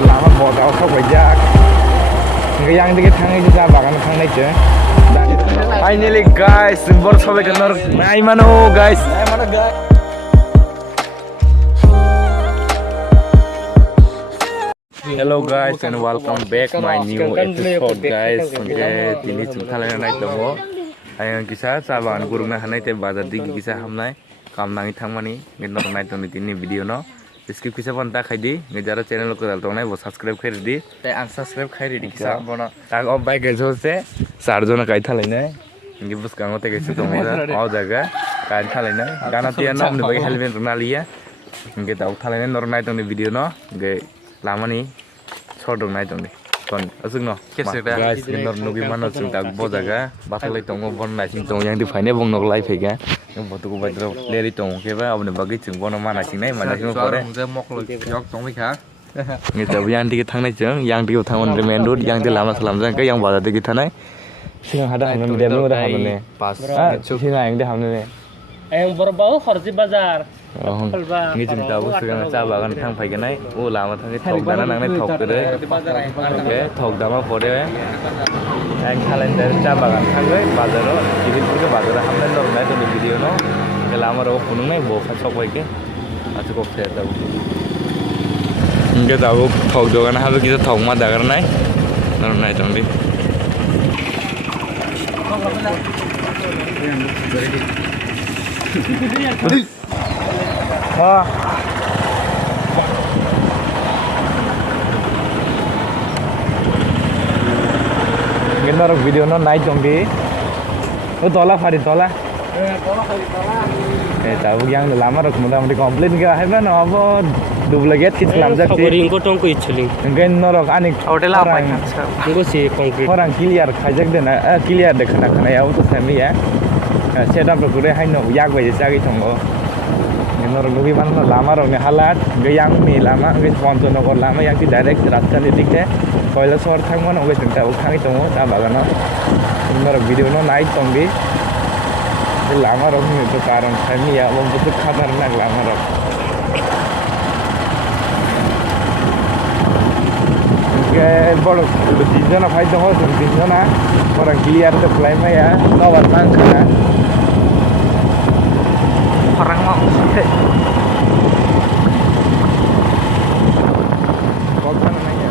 lama botol sok bajak. Yang dikit hangai juga bagan hangai je. Finally guys, bor sobe kenor nai mano guys. Hello guys and welcome back my new episode guys. Tini chungthalai nai tongo. Ayang kisah saban gurungna hanai te bazar digi kisah hamnai kamnangi thangmani genor nai toni tini video no. Skip kisah pon ta khaidi ngejara channel ko dal tongnai bo subscribe khairi di te unsubscribe khairi di kisah bono ta ob bai gejo se sarjona kai thalai nai ngi bus kango te geso tongo da o jaga kai thalai nai gana tia no ni bai helmet runa liya ngi ta thalai nai nor nai toni video no nge lamani sodong nai toni kon asung no guys nor nugi mano chung ta bo jaga bathalai tongo bon nai sing tongo yang di faine bong nok lai phega botu ko badro leri tong ke ba abne bagi chung bono mana sing nai mana sing pore yok tong bi kha ngi ta yang dik thang nai chung yang dik thang on main road yang di lama salam jang ke yang bazar dik thanai sing hada hamne demo da hamne pas sing yang de hamne ayang borbau kharji bazar ngi chung ta bu sing cha bagan thang phai ke nai o lama thang ke thok dana nang nai thok ke oke thok dama pore ang calendar cha bagan thang gai bazaro ibin ke bazar hamne nor nai to video no ke lama ro kunung nai bo kha sok bai ke achu ko phe da nge da bu thok dogan ha ki thok ma da gar nai nor nai tong di Gendor video no naik dong di. Oh tola hari tola. Tahu yang lama rok muda komplain ke apa no apa duplicate kit lamjak sih. Khabarin ko tong ko ichling. Gendor rok ani hotel apa ya? Ngo si concrete. Orang clear khajak dena clear dekhna khana ya to sami ya. Setup rok kure haino yak baje jagi tongo. Gendor nugi mano lama rok ne halat geyang ni lama ge sponsor no lama yang ti direct rasta ni dikhe koila shor thangmano ge tungta ukhangi tongo ta bagano. Gendor video no naik tong di. Lama rok ni to karon sami ya bom betul khabar nak lama rok. Ke bolo dinjona phai to ho dinjona orang clear to fly ma ya no batang kana orang mau kok kana nanya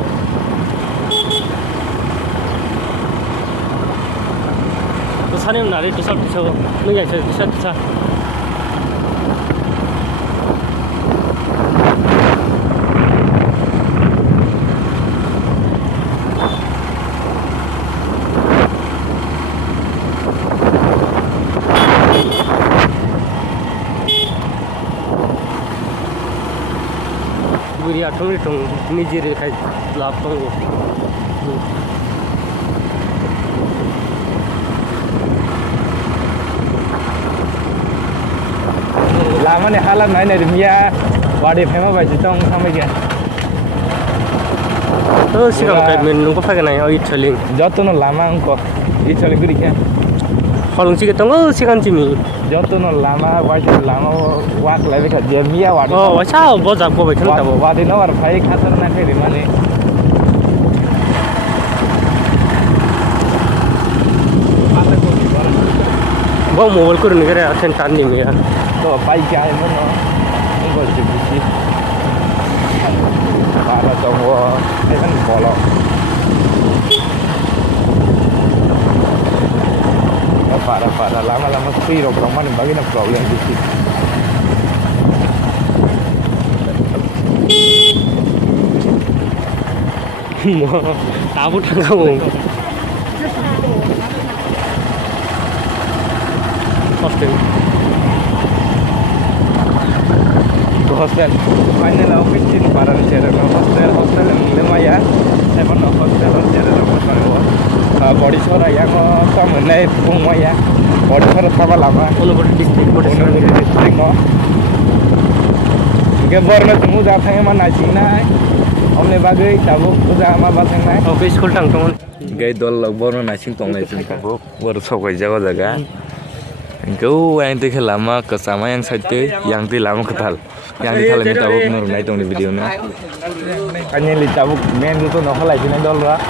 to sanem nari to sab so ngi ya sa buri atong tong nijire khai lap tong lama ne halat nai ne rimya wade phema bai tong samai ge to siram kai men nungko phaga nai oi chaling jotono lama angko I chaling guri ke holong chi ke tong o sikan chimi jotono lama wade lama wak lai ka je mia wade oh wacha bo jak bo bai khang ta bo wade no war phai khatar na khai rimane bo mobile ko ni gare asen tan ni me to pai kai mo no ngo chi chi para tong wo ai kan bolo para lama free rok man bagi na problem di sini tabu thang mo hostel to hostel final office in para share no hostel lema ya seven hostel share no ko body sora ya ko kam nai pung ya body sora sama lama Uluwatu district body district no ke borno tumu da thang ma na china omne bagai tabu uja ma ba thang nai okay school tang tong gai dol borno na sing tong nai chung tabu bor sokai jaga jaga Engkau yang teh lama ke sama yang satu yang teh lama ketal. Yang di thale ni tabuk nur nai tong di video na. Kanya li tabuk main tu no khalai sini dol ra.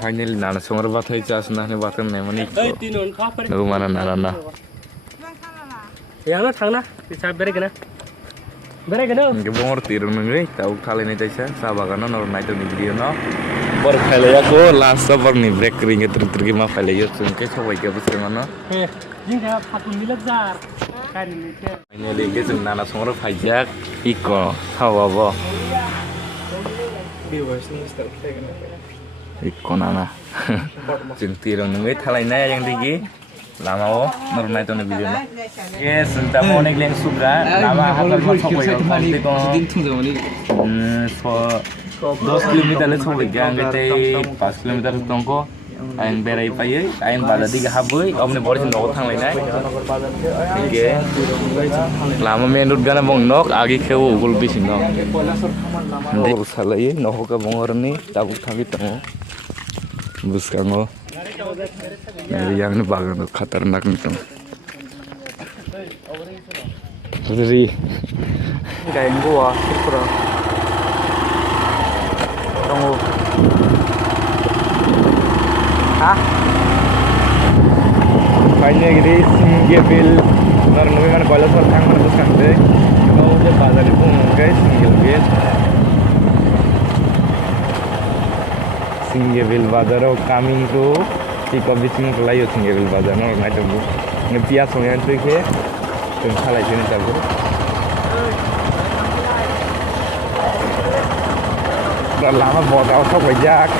Finally nana songar baat hai chas na ne baat ne mani no mana nana na yang na thang na bisa bere gana nge bongor tirung ngai tau khale ne taisa sa bagana nor nai to ni video no bor khale ya ko last over ni break ring etr tri ma khale yo chungke sobai ke busre mano jing ha phatun milak jar kan ni ke finally ge jung nana songar phaijak iko hawa bo iko nana jung tirung ngai thalai na yang digi lama o nor nai to ni video no yes ta mo nek leng subra lama hatar ma sobai yo khali ko din thung mani 10 kilometer le sobai gang te 5 kilometer tongko aing berai paye aing bala diga haboi omne bor sin no thang lai nai ge lama main road gana bong nok agi kheu ugul bisin no ndek salai no ka bongor ni tabuk thangi tango buskango yang ni bagan khatarnak ni tong Jadi kain gua pura tunggu hah kayaknya gini single bill nar numi mana kalau soal thang mana terus kan deh kalau udah bazar itu guys single bill bazar oh coming to pick up this thing kelai single bill bazar no naik tu ni pias soalnya tu ke tu kalai sini tahu lama bawa sok bajak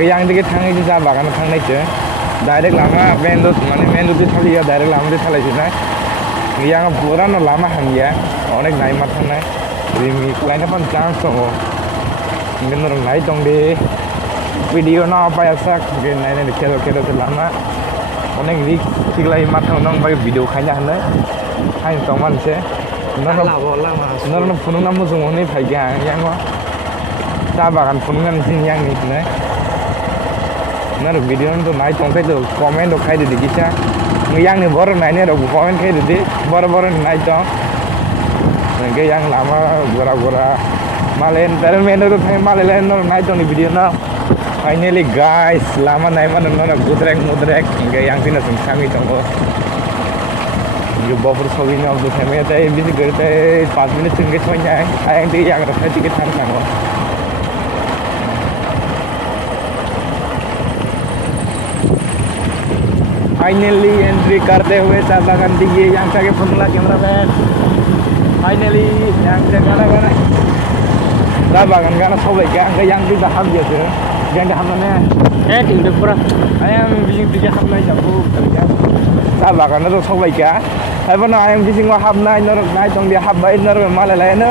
yang dikit thang itu jah bagan thang naik je direct lama main road tu thali ya direct lama tu thalai sini yang pura no lama hang ya onek naik mata naik ini lainnya pun chance so bener naik dong di video no apa ya sak mungkin naik ni kero lama onek ni tiglai mata nong bagi video kaya hana hai toman se nor punung namu semua ni payah yang wah bagan punungan sini yang ni ne nar video tu naik tong kai tu comment tu kai di kisah yang ni baru naik ni aku comment kai di baru naik tong nge yang lama gora malen terus main tu thay malen nor naik tong di video na finally guys lama naik mana nor gudrek nge yang sini sengkang itu ko जो buffer सोगी ने अब तो समय आता है busy करते 5 minute चुन के सोई जाए आए तो yang रखा टिकट थंग सांगो फाइनली एंट्री करते हुए चार बागान दिए yang के फॉर्मूला कैमरामैन फाइनली yang गाना चार बागान गाना सोबाय yang भी हाब जैसे yang हाबनाने tinggal pura ayam बिजिं दिगे हाबनाय जाबो चार बागान तो सोबाय का हाबना ayam बिजिं वा हाबनाय नर नाय दं दे हाबबाय नर मालालायनो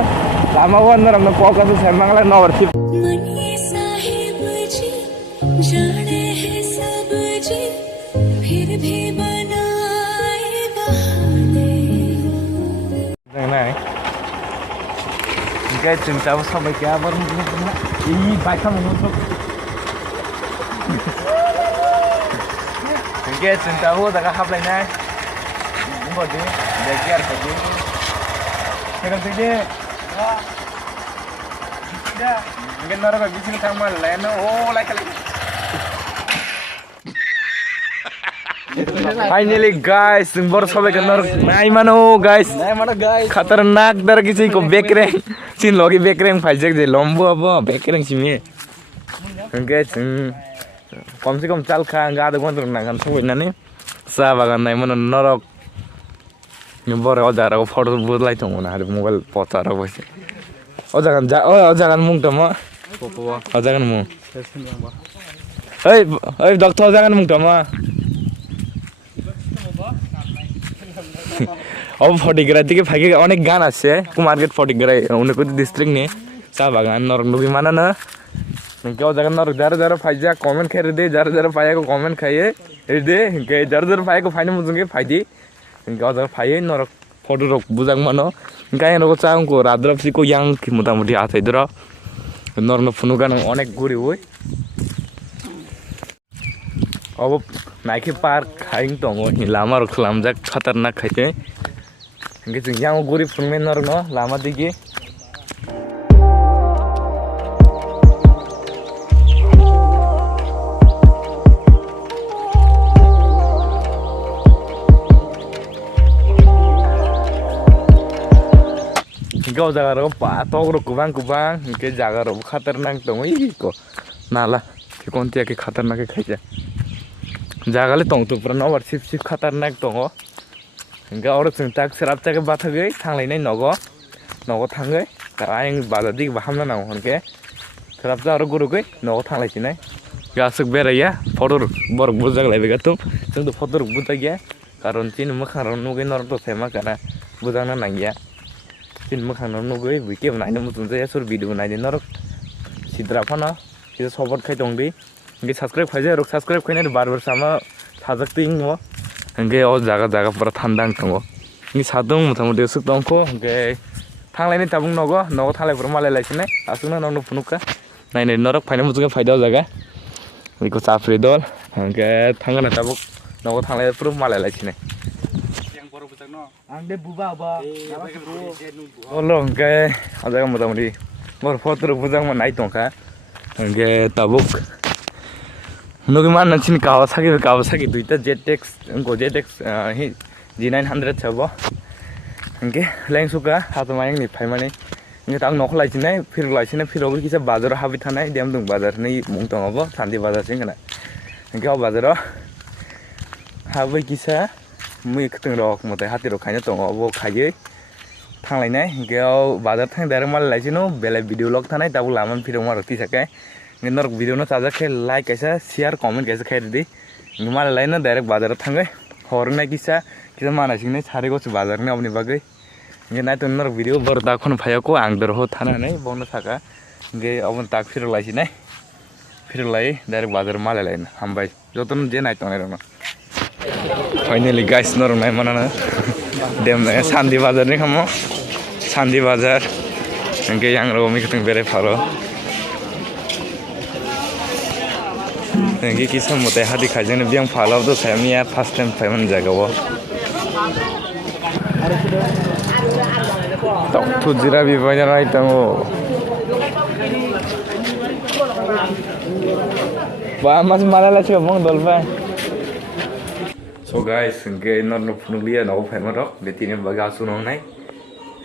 लामा वन नर न पका तो सेमांगला नवर थि मनी साहिब जी जाने है सब जी फिर भी बनाए बहाने này cái chừng cháu sao vậy kia vẫn ý bài không muốn thôi cái chừng cháu đã có hấp lại này đúng rồi đi để kia phải đi cái gì đi cái nó là cái gì thằng mà lại nó ô lại cái Finally guys, baru sampai ke nor. Naik mana guys? Khatarnak dar kisi ko bekreng. Sin logi bekreng fajak je lombo apa bekreng sini. Guys, kom se kom chal kha ga da gon na kan so na ni. Sa bagan naik mana norok. Ni bore ojara ko photo bud lai thong na mobile pota ra boise. Ojagan mung tama. Ojagan mung. Hey doctor ojagan mung tama. अब फटिग्रा दिखे भागे अनेक गान আছে কুমারগেট ফটিগ্রা অনেক district নে চা বাগান নরংলুগি মানা না Kau jangan naruh jara faizah komen kiri deh jara faizah ko komen kaya deh ke jara faizah ko faizah mungkin faizah kau jara faizah naruh foto rok bujang mana kaya naruh cang ko radrop sih ko yang kimutan mudi atai dera naruh funugan onek guri woi अब Nike park खाइङ त हो लामा रख लामजा खतरनाक खाइते के चाहिँ यहाँ गोरी फुनमे नरन लामा दिगे गाउँ जग्गा तगरो कुबाङ के जग्गा खतरनाक त हो इको नाला के कोन्तिया के खतरनाक खाइजा जागाले तंग तो पुरा नवर सिप खतरनाक दङ इनका औरत जों ताक सेराब जाके बाथागै थांलायनाय नगो थाङै आं बाजार दिग बाहामना नांगौ हनके सेराब जा आरो गुरुगै नगो थांलायसिनाय गासक बेराया फटो बरक बुजाग लायबाय गातुम जों तो फटो बुजा गया कारण चिन मोखां नुगै नर तो सेमा काना बुजांना नांगिया चिन मोखां नुगै बुके नायनो मुतुन जाया सुर भिडिअ नायनो नर सिद्रा फना किसा सपट खाइ दंदि इनके सब्सक्राइब खाइजा रक सब्सक्राइब खाइनाय बार सामा साजकति इंगो इनके ओ जागा पुरा थान्दां दंगो नि सादों मथामथि सुक दंखो इनके थांलायनाय ताबुं नगो थांलायफोर मालाय लायसिनाय आसुना नंनो फुनुका नायनाय नरक फाइना मुजुगा फायदा जागा इको साफ्रि दल इनके थांगना ताबुक नगो थांलायफोर मालाय लायसिनाय आं दे बुबा बा ओलो इनके आजागा मथामथि बर फटो बुजां मा नाय दंखा इनके ताबुक नुगे मान नचिन कावासाकी दुईटा जेटेक्स उनको जेटेक्स ही G900 छबो इनके लेंसुका हाथ मायंग नि फाइमाने इनके तांग नख लाइसिनाय फिर ओबो किसा बाजार हाबि थानाय देम दं बाजार नि मुं दङबो सान्ति बाजार सिंगना इनके ओ बाजार हाबै किसा मुइ खतंग रक मते हाति रक खायनो दङबो खायै थांलायनाय इनके ओ बाजार थां डाइरेक्ट माल लाइसिनो बेले भिडिअ लग थानाय दाबु लामान फिरौ मार तिसाके नर भिडिअ न चाजा खे लाइक कैसा शेयर कमेंट कैसा खाइ दि माल लाइन डाइरेक्ट बाजार थांगै हरनाय किसा माना सिंगनै सारे गस बाजार ने अपनी बागै इनके नाय नर भिडिअ बर दाखन फायको आं दर हो थानानै बनो थाका इनके अबन ताक फिर लाइसिनाय फिर लाई डाइरेक्ट बाजार माल लाइन हामबाय जतन जे नाय तंनाय रन फाइनली गाइस नर नाय मानाना देम सान्दी बाजार नि खामो सान्दी बाजार इनके यांग रो मिखतंग बेरे फारो इनके किसा मते हादि खाजों बियां फालाव तो सामिया फर्स्ट टाइम फाइमन जागाव तो जिरा भी बाजार आई तंगो बा मास मालाला छ मंग दलबा सो गाइस इनके नर न फुनुलिया न फाइमन रक बेतिने बगा सुनो नाय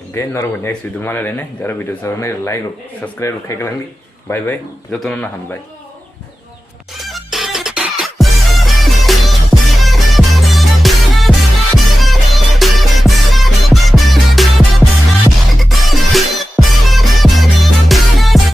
इनके नर नेक्स्ट भिडिअ मालाले ने जरा भिडिअ सरने लाइक सब्सक्राइब खाइगलांगी बाय बाय जतन न हामबाय